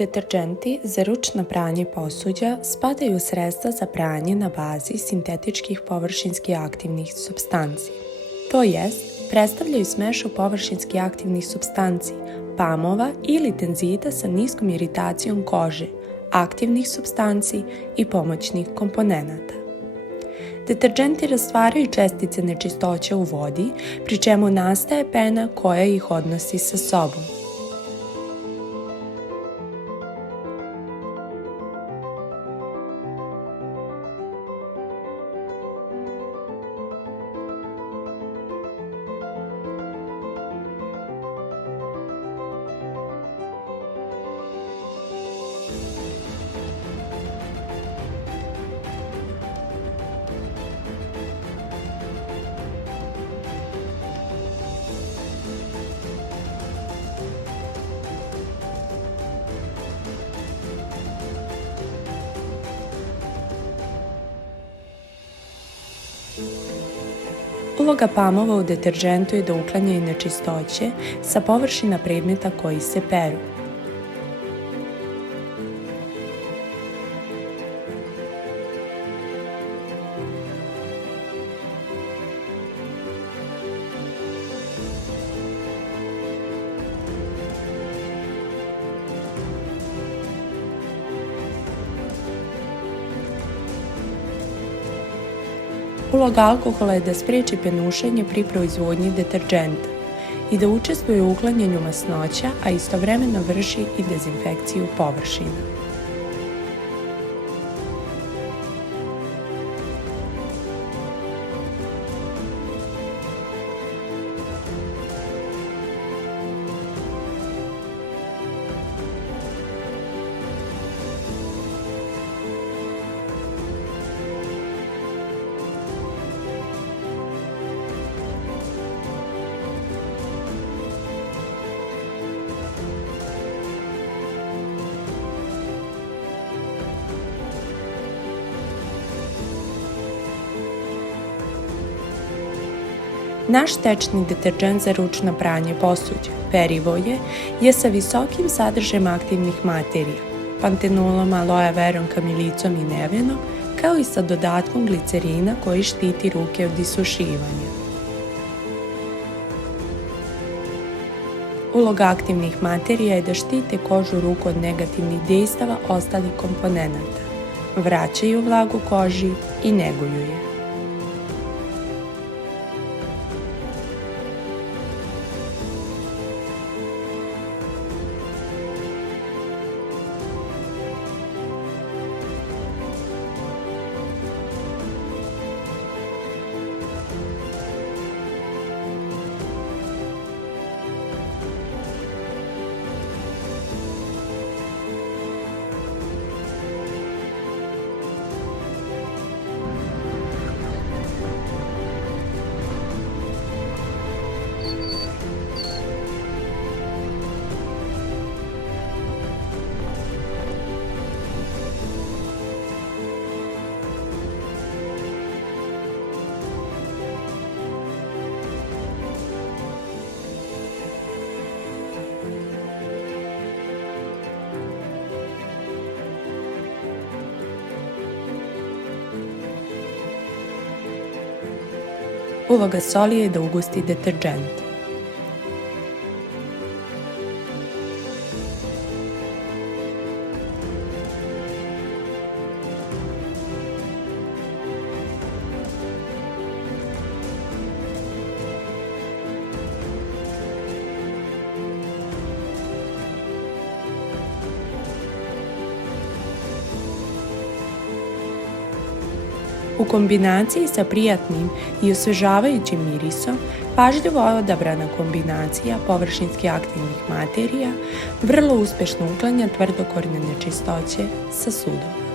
Deterdženti za ručno pranje posuđa spadaju u sredstva za pranje na bazi sintetičkih površinski aktivnih supstanci, to jest predstavljaju smešu površinski aktivnih supstanci, PAM-ova ili tenzida sa niskom iritacijom kože, aktivnih supstanci i pomoćnih komponenata. Deterdženti rastvaraju čestice nečistoća u vodi, pri čemu nastaje pena koja ih odnosi sa sobom. Uloga PAM-ova u deterdžentu je da uklanjaju nečistoće sa površina predmeta koji se peru. Uloga alkohola je da spreči penušenje pri proizvodnji deterdženta i da učestvuje u uklanjanju masnoća, a istovremeno vrši i dezinfekciju površina. Naš tečni deterdžent za ručno pranje posuđa, Perivoje, je sa visokim sadržajem aktivnih materija, pantenolom, aloe verom, kamilicom i nevenom, kao i sa dodatkom glicerina koji štiti ruke od isušivanja. Uloga aktivnih materija je da štite kožu ruku od negativnih dejstava ostalih komponenata, vraćaju vlagu koži i neguju je. Uloga soli je da ugusti deterdžent. U kombinaciji sa prijatnim i osvežavajućim mirisom, pažljivo odabrana kombinacija površinski aktivnih materija vrlo uspešno uklanja tvrdokorne nečistoće sa sudova.